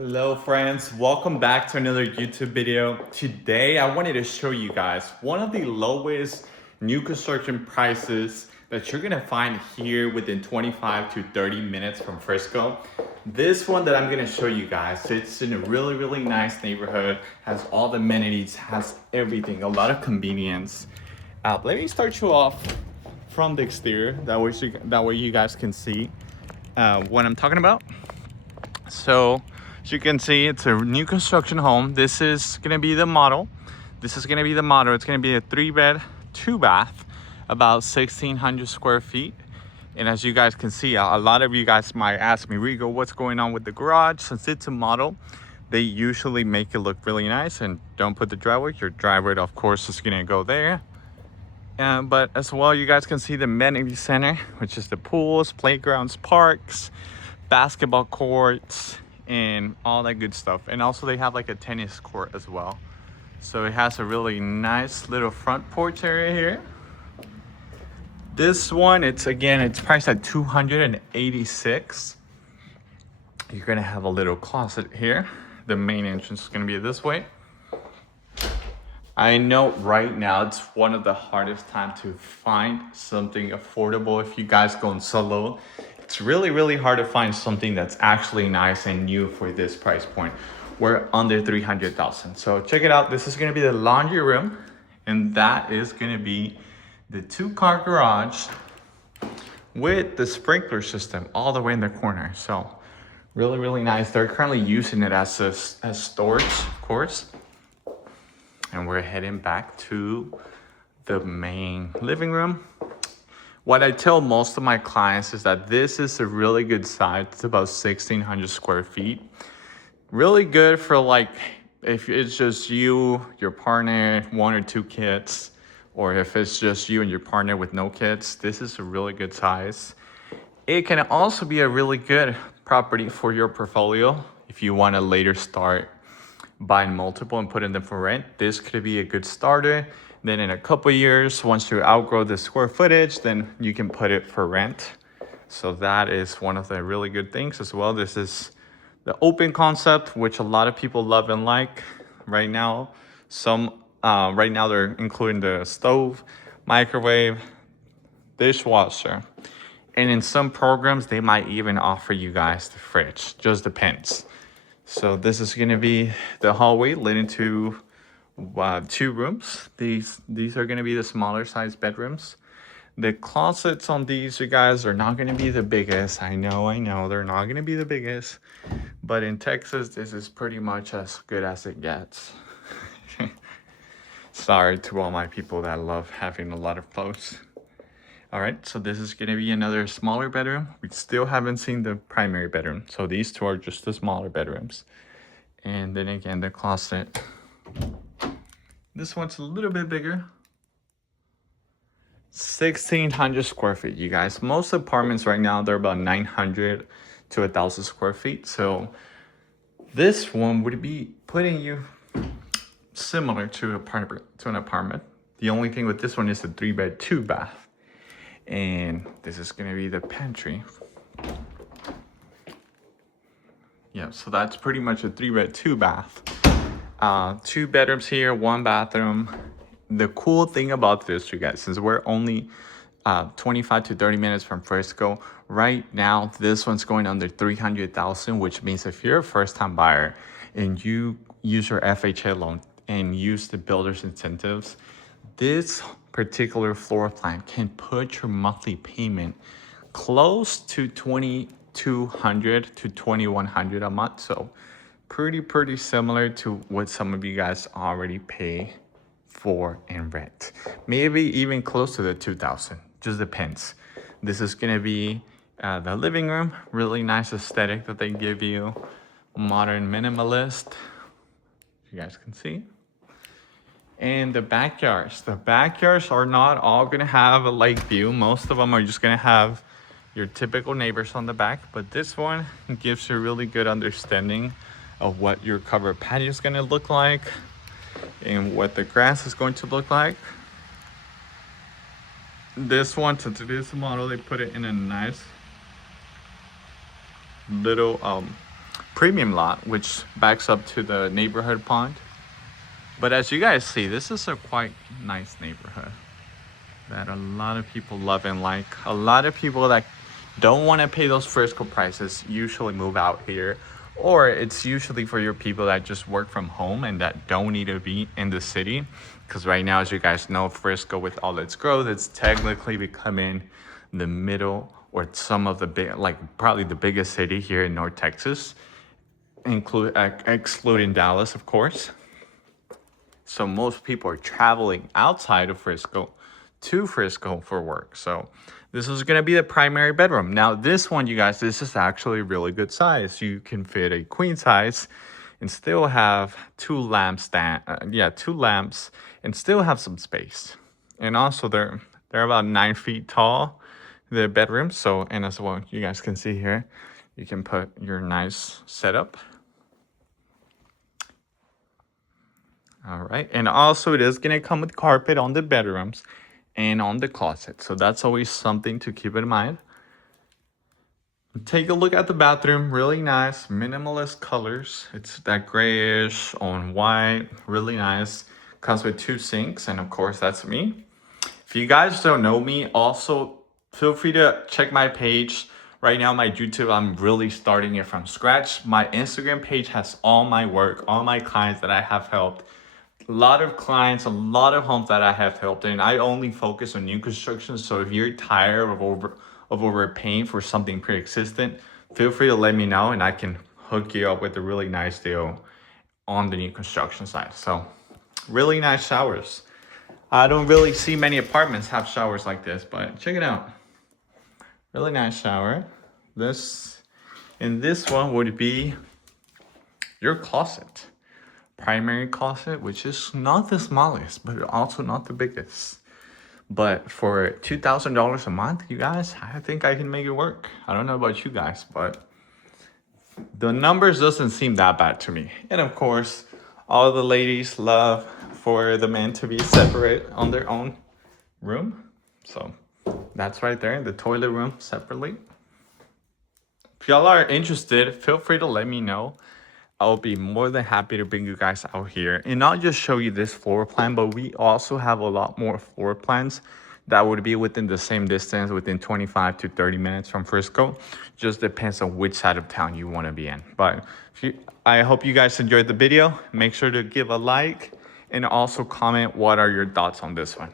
Hello friends, welcome back to another YouTube video. Today I wanted to show you guys one of the lowest new construction prices that you're gonna find here within 25 to 30 minutes from Frisco. This one that I'm gonna show you guys, it's in a really nice neighborhood, has all the amenities, has everything, a lot of convenience. Let me start you off from the exterior, that way you guys can see what I'm talking about. So as you can see, it's a new construction home. This is gonna be the model. It's gonna be a 3-bed, 2-bath, about 1,600 square feet. And as you guys can see, a lot of you guys might ask me, Rigo, what's going on with the garage? Since it's a model, they usually make it look really nice and don't put the driveway. Your driveway, of course, is gonna go there. But as well, you guys can see the amenity center, which is the pools, playgrounds, parks, basketball courts, and all that good stuff. And also they have like a tennis court as well. So it has a really nice little front porch area here. This one, it's priced at $286. You're gonna have a little closet here. The main entrance is gonna be this way. I know right now it's one of the hardest time to find something affordable. If you guys go in solo, it's really hard to find something that's actually nice and new for this price point. We're under 300,000. So check it out. This is gonna be the laundry room, and that is gonna be the 2-car garage with the sprinkler system all the way in the corner. So really nice. They're currently using it as storage, of course. And we're heading back to the main living room. What I tell most of my clients is that this is a really good size. It's about 1,600 square feet. Really good for like, if it's just you, your partner, 1 or 2 kids, or if it's just you and your partner with no kids, this is a really good size. It can also be a really good property for your portfolio if you want to later start buying multiple and putting them for rent. This could be a good starter. Then in a couple years, once you outgrow the square footage, then you can put it for rent. So that is one of the really good things as well. This is the open concept, which a lot of people love and like right now. Right now they're including the stove, microwave, dishwasher. And in some programs, they might even offer you guys the fridge, just depends. So this is gonna be the hallway leading to 2 rooms. These are gonna be the smaller size bedrooms. The closets on these, you guys, are not gonna be the biggest. I know, they're not gonna be the biggest. But in Texas, this is pretty much as good as it gets. Sorry to all my people that love having a lot of clothes. All right, so this is gonna be another smaller bedroom. We still haven't seen the primary bedroom. So these 2 are just the smaller bedrooms. And then again, the closet. This one's a little bit bigger. 1,600 square feet, you guys. Most apartments right now, they're about 900 to 1,000 square feet. So this one would be putting you similar to an apartment. The only thing with this one is a 3-bed, 2-bath. And this is gonna be the pantry. Yeah, so that's pretty much a 3-bed, 2-bath. 2 bedrooms here, 1 bathroom. The cool thing about this, you guys, since we're only 25 to 30 minutes from Frisco, right now, this one's going under 300,000, which means if you're a first-time buyer and you use your FHA loan and use the builder's incentives, this particular floor plan can put your monthly payment close to $2,200 to $2,100 a month. So pretty similar to what some of you guys already pay for in rent. Maybe even close to the 2,000, just depends. This is gonna be the living room, really nice aesthetic that they give you, modern minimalist, you guys can see. And the backyards are not all gonna have a lake view. Most of them are just gonna have your typical neighbors on the back, but this one gives you a really good understanding of what your covered patio is gonna look like and what the grass is going to look like. This one, since it is a model, they put it in a nice little premium lot, which backs up to the neighborhood pond. But as you guys see, this is a quite nice neighborhood that a lot of people love and like. A lot of people that don't want to pay those Frisco prices usually move out here, or it's usually for your people that just work from home and that don't need to be in the city. Because right now, as you guys know, Frisco, with all its growth, it's technically becoming the middle or some of the big, like probably the biggest city here in North Texas, excluding Dallas, of course. So most people are traveling outside of Frisco to Frisco for work. So this is going to be the primary bedroom. Now this one, you guys, this is actually really good size. You can fit a queen size and still have two lamps and still have some space. And also they're about 9 feet tall, the bedrooms. So, and as well, you guys can see here, you can put your nice setup. All right, and also it is gonna come with carpet on the bedrooms and on the closet. So that's always something to keep in mind. Take a look at the bathroom, really nice, minimalist colors. It's that grayish on white, really nice. Comes with 2 sinks, and of course that's me. If you guys don't know me, also feel free to check my page. Right now, my YouTube, I'm really starting it from scratch. My Instagram page has all my work, all my clients that I have helped. A lot of clients, a lot of homes that I have helped, and I only focus on new construction. So if you're tired of overpaying for something pre-existent, feel free to let me know and I can hook you up with a really nice deal on the new construction side. So really nice showers. I don't really see many apartments have showers like this, but check it out. Really nice shower. This one would be your closet. Primary closet, which is not the smallest, but also not the biggest. But for $2,000 a month, you guys, I think I can make it work. I don't know about you guys, but the numbers doesn't seem that bad to me. And of course, all the ladies love for the men to be separate on their own room. So that's right there, the toilet room separately. If y'all are interested, feel free to let me know. I'll be more than happy to bring you guys out here and not just show you this floor plan, but we also have a lot more floor plans that would be within the same distance, within 25 to 30 minutes from Frisco. Just depends on which side of town you want to be in. But I hope you guys enjoyed the video. Make sure to give a like and also comment what are your thoughts on this one.